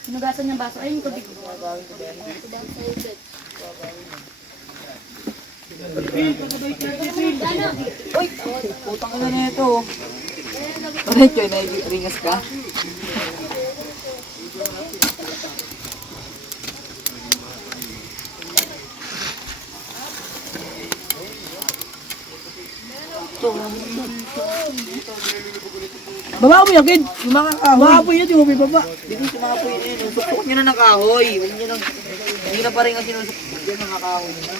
Sinugasan niyang baso. Ayun, tubig. Uy, putang ina na ito. Aray, Choy, naibig-ringas ka. Baba mo yan, kid. Yung mga kahoy. Mga apoy yan, di mo may baba. Dito sa mga apoy yun, susukot nyo na ng kahoy. Huwag nyo nang, hindi na pa rin kasi sinusukot yun ng mga kahoy na.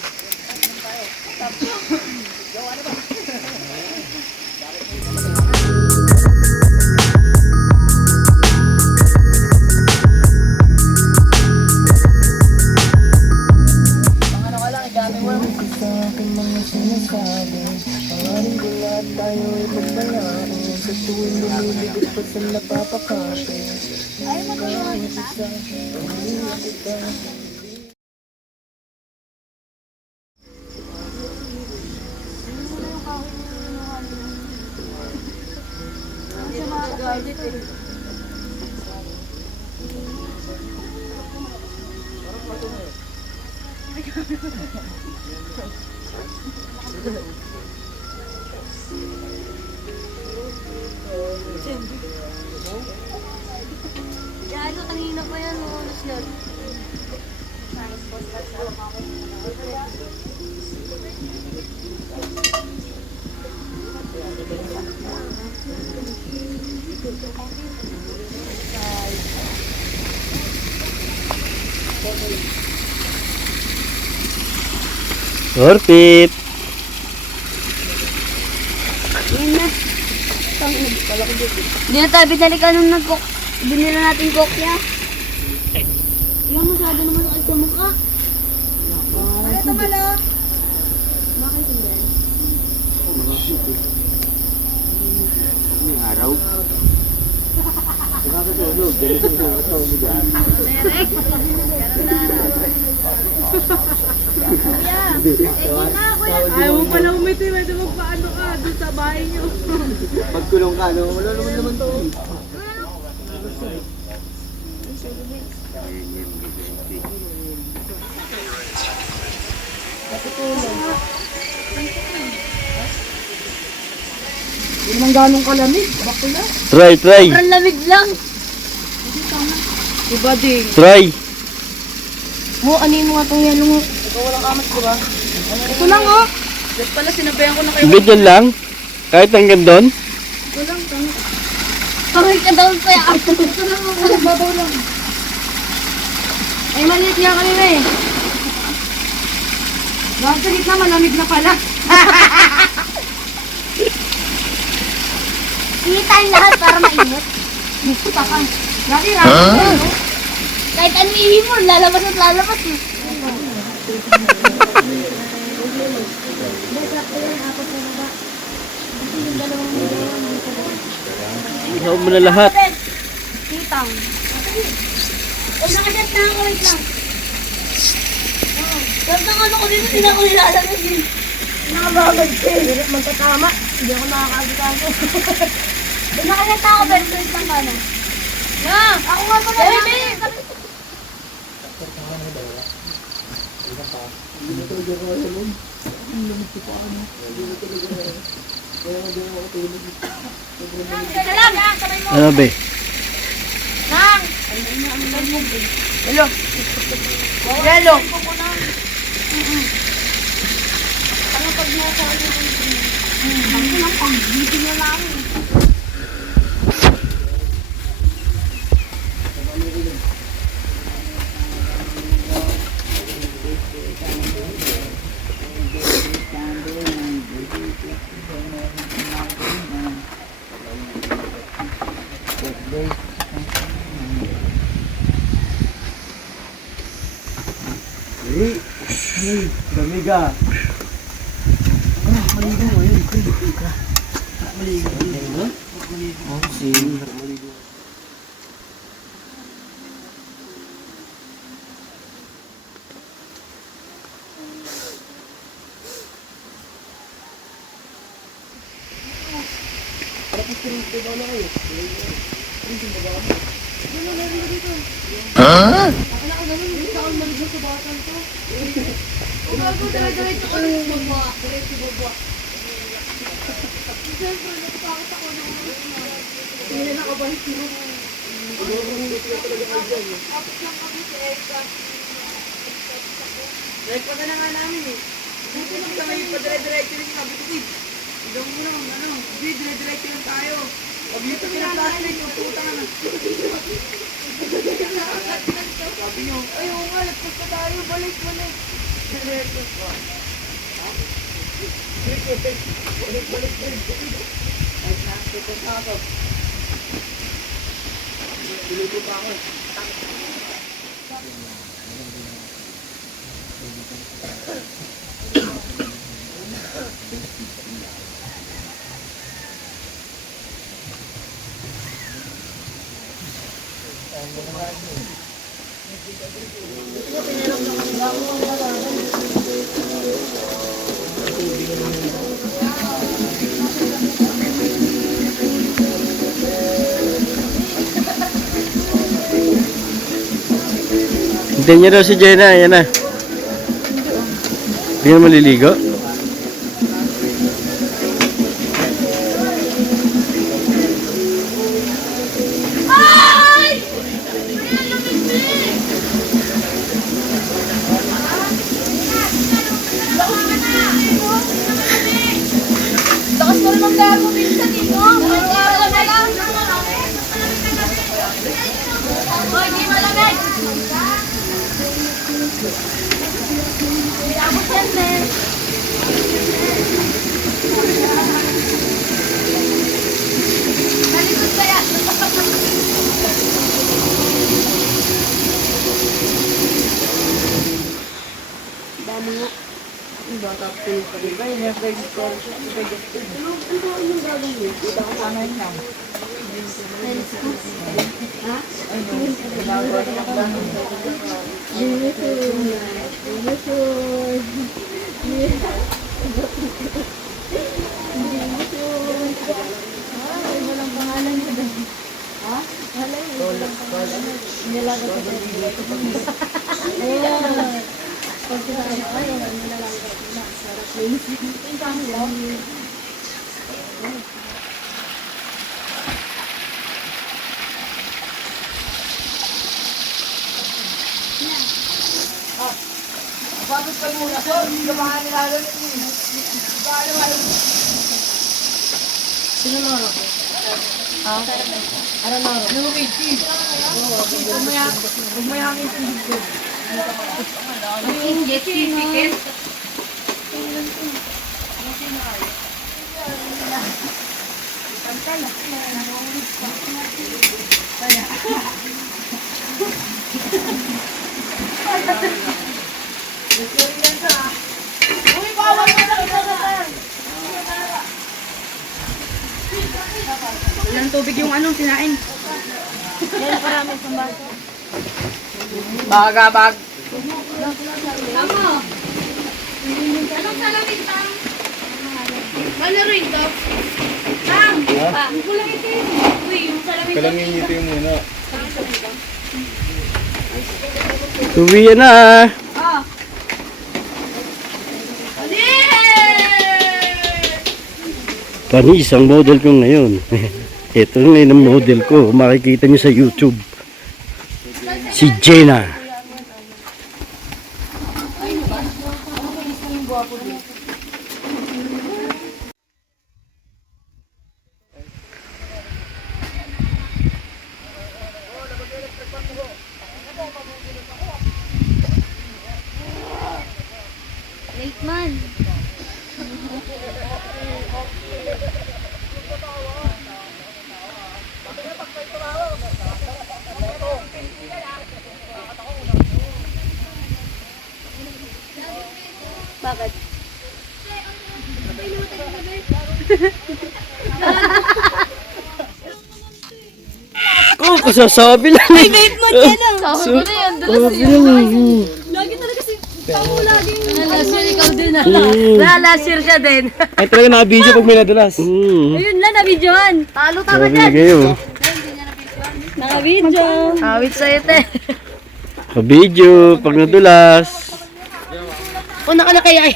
Pang ano ka lang, idami mo lang. Sa akin mga sinasabi, pangalan ko lahat tayo ay pagbalaki. Sa tuwing lumiligod pa sa napapakapi. Ay, magkakaroon kita? Yan, kanina pa yan. Ulos yan. Orpit. Hindi na tayo binalikan nung nag-cook. Binila natin cook niya. Yan, masyado naman sakit sa mukha. Ano ito malo? Bakit hindi? Ngayong araw. Ayaw mo pala umiti, medyo magpaano ka doon sa bahay niyo. Pagkulong ka, no? Wala naman to. Hindi naman ganong kalamig. Bakit na? Try. Sobrang lamig lang. Iba din. Try. Mo, ano yung mga itong yelo mo? Ikaw walang kamas, di ba? Ito lang oh. Diyos pala, sinabayan ko na kayo. Ganyan lang. Kahit hanggang doon. Ito lang, ito lang. Pangay ka daw pa yan. Ito lang ako. Babaw lang. Ay, maliit nga kanina eh. Bakit sa gitna malamig na pala. Initain lahat para mainit. Puta ka. Lagi rami. Kahit ano ihi mo, lalabas at lalabas eh. Ihaw mo na lahat. Titang. Huwag nakaset na ako, wait lang. Huwag na ano ko dito, hindi na ako nilalabas eh. Nakabagad ka eh. Hirap magkatama. Hindi ako nakakagitano. Huwag nakaset na ako, pero wait lang ka na. Na! Ako nga pala lang. Ano be? Nang! Hello. Hello. Ano pag nasa ano? Ano lang, pang-video na lang. Damiga. sa batang to. Umago dire-diretso ko nung magwa. Diretso magwa. Siyempre, nagpakot ako ng hindi na nakabalik mo. Tapos lang kami sa Eka. Rekpa ka na nga namin eh. Buti lang kami pa-dire-diretso rin sabi ko, uy, idang mo lang, hindi, dire-diretso lang tayo. Sabi nyo kami ng flashlight, yung puta na. Sabi nyo, Ay, oo nga, lagpas pa tayo. Balik. diretso pa. Ay, nakikita sa ako. Piluto pa ako. Hintayin niyo daw si Jenna, yan na. Hindi na maliligo. Takas mo naman kaya mo pinsan dito. Maraming na lang. Hoy, di malamig. Pinabot yan, men. Nalikod kaya. Dami nga. Yung bata ko pa rin ba? Yung register siya. Ano gagawin niya? Kita ko sana yun lang. Ha? Walang pangalan niya doon. Ha? Wala yun. Walang pangalan. Nilaga ko sa iyo. Ayan. Pag sinabi ko, ayun, nilaga ko na. Sarap yun. Yung pangalaw. Bakit pa muna? So, hindi ka baka nilalo na yun. Paano ba yun? Sino loro? Ha? Ano loro? Yung Ricky. Humayangin sa dito. Ang injet, ticket. Uy, bawal ka na ito. Walang tubig yung anong kinain. Yan, parami sa baso. Bag. Tama. Anong salamin, Tang? Ano rin to? Tang! Ang kulang ito yun. Uy, yung salamin to. Kalangin ito yung muna. Uwi yan na. Ah. Panis ang model ko ngayon. Ito na yung model ko. Makikita niyo sa YouTube. Si Jenna. Late man. Bakit? Oh, kasasabi lang. Ay, Late man yan ah. Sabi ko na yan. Sabi lang. Lagi talaga si Pao lagi. Last year ikaw din ah. Last year siya din. Ay, talaga naka-video pag may nadulas. Ayun na, nabidyohan. Talo ka ba Sabi dyan? kayo. Nakabidyo. Awit sa'yo te. Video, pag nadulas. Una ka na kaya.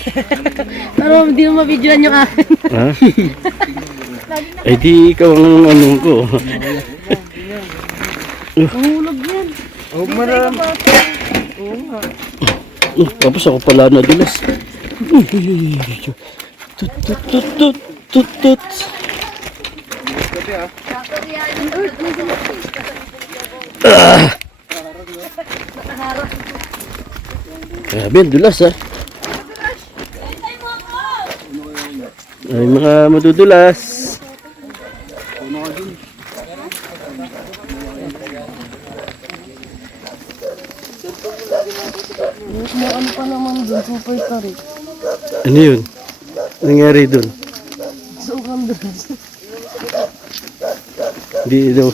Pero hindi mo mabidyoan yung akin. Ha? Ay di ikaw ang anong ko. Mahulog yan. Huwag mo na. Tapos ako pala nadulas. Tut tut tut tut tut tut. Grabe, ang dulas ha. Ay mga madudulas. Ano pa naman dun? Super tarik. Ano yun? Nangyari dun? Sukang dun. Di daw.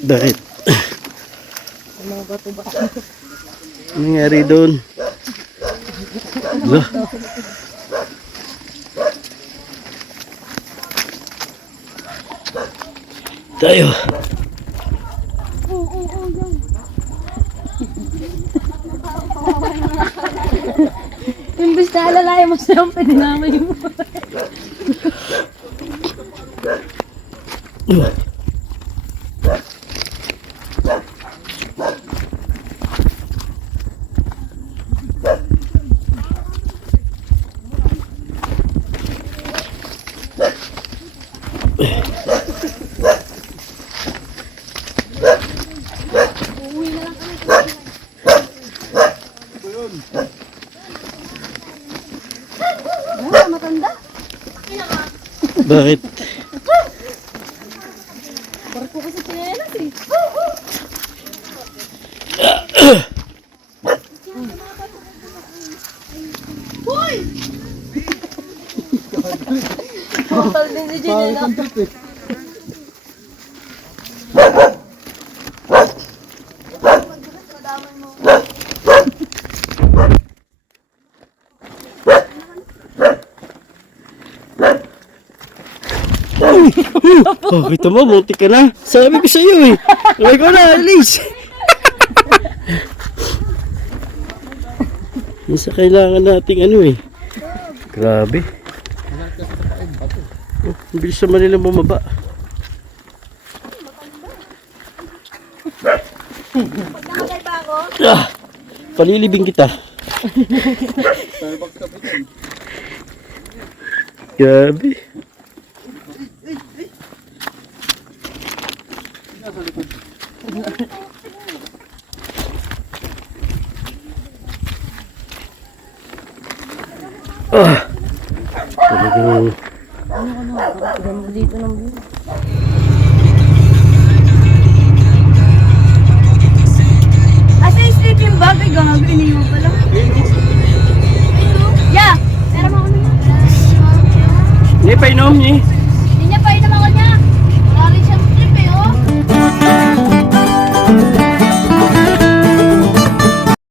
Bakit? Mga bato ba? Ano nangyari dun? Lah. Tayo. Imbis na alalayan mo siya, pinamay mo. Matanda. Bakit? Barko kasi pinelas eh. Hoy! Total din si Janela. Oh, kita mo, muntik ka na. Sabi ko sa iyo eh. Ay ko na, alis. Yung sa kailangan nating ano eh. Grabe. Oh, ang bilis naman nila bumaba. Ah, palilibing kita. Grabe. Ah, talagang Ganda dito ng view. Asa yung sleeping bag? Ay, gago, iniwan pala. Yeah! Tara mo kami. Hindi pa inom niya. Hindi niya pa inom ako niya.